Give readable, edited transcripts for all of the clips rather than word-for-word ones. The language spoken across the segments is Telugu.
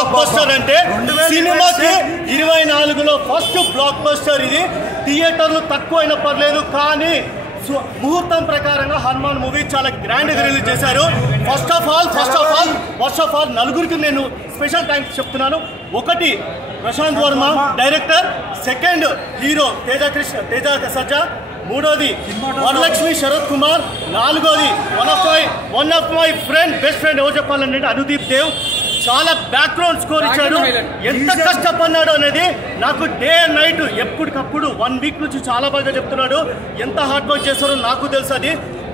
బ్లాక్ బస్టర్ అంటే సినిమాకి 24లో ఫస్ట్ బ్లాక్ బస్టర్ ఇది. థియేటర్లు తక్కువ అయినా పర్లేదు, కానీ ముహూర్తం ప్రకారంగా హనుమాన్ మూవీ చాలా గ్రాండ్గా రిలీజ్ చేశారు. ఫస్ట్ ఆఫ్ ఆల్ నలుగురికి నేను స్పెషల్ థ్యాంక్స్ చెప్తున్నాను. ఒకటి Prashanth Varma director, second hero Teja Sajja, మూడోది వరలక్ష్మి శరత్ కుమార్, నాలుగోది one of my best friend ఎవరు చెప్పాలంటే అనుదీప్ దేవ్. చాలా బ్యాక్గ్రౌండ్ స్కోర్ ఇచ్చాడు. ఎంత కష్టపడినాడు అనేది నాకు డే అండ్ నైట్ ఎప్పటికప్పుడు 1 వీక్ నుంచి చాలా బాగా చెప్తున్నాడు. ఎంత హార్డ్ వర్క్ చేస్తారో నాకు తెలుసు. అది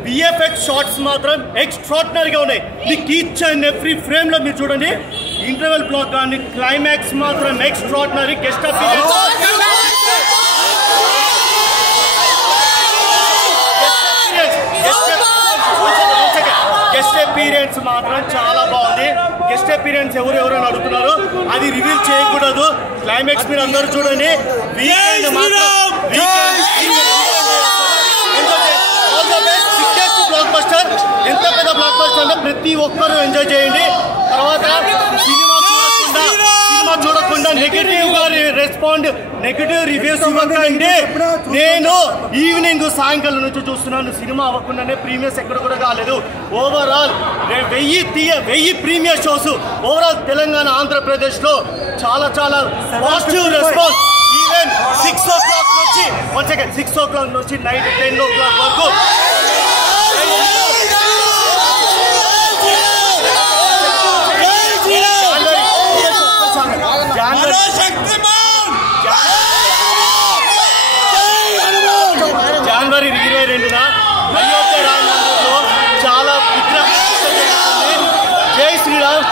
విఎఫ్ఎక్స్ షార్ట్స్ మాత్రం ఎక్స్ట్రాడినరీగా ఉన్నాయి. మీకు ఈచ్ అండ్ ఎవ్రీ ఫ్రేమ్లో మీరు చూడండి. ఇంటర్వెల్ బ్లాక్ కానీ క్లైమాక్స్ మాత్రం ఎక్స్ట్రాడినరీ. గెస్ట్ అపీరియన్స్ మాత్రం చాలా బాగుంది. గెస్ట్ అపీరియన్స్ ఎవరెవరైనా అడుగుతున్నారు, అది రివీల్ చేయకూడదు. క్లైమాక్స్ మీరు అందరూ చూడండి. బ్లాక్ బస్టర్, ఎంత పెద్ద బ్లాక్ బస్టర్ అంటే ప్రతి ఒక్కరూ ఎంజాయ్ చేయండి. తర్వాత సినిమా చూడకుండా నెగటివ్ రివ్యూస్ ఇవ్వకండి. నేను ఈవినింగ్ సాయంకాలం నుంచి చూస్తున్నాను. సినిమా అవ్వకుండానే ప్రీమియర్స్ ఎక్కడ కూడా కాలేదు. Overall 1000 premiere shows overall Telangana ఆంధ్రప్రదేశ్లో చాలా పాజిటివ్ రెస్పాన్స్. ఈవెన్ 6 o'clock నుంచి నైట్ 10 o'clock వరకు జనవరి 22న అయోధ్య రామ మందిరంలో చాలా విగ్రహాలు. జై శ్రీరామ్.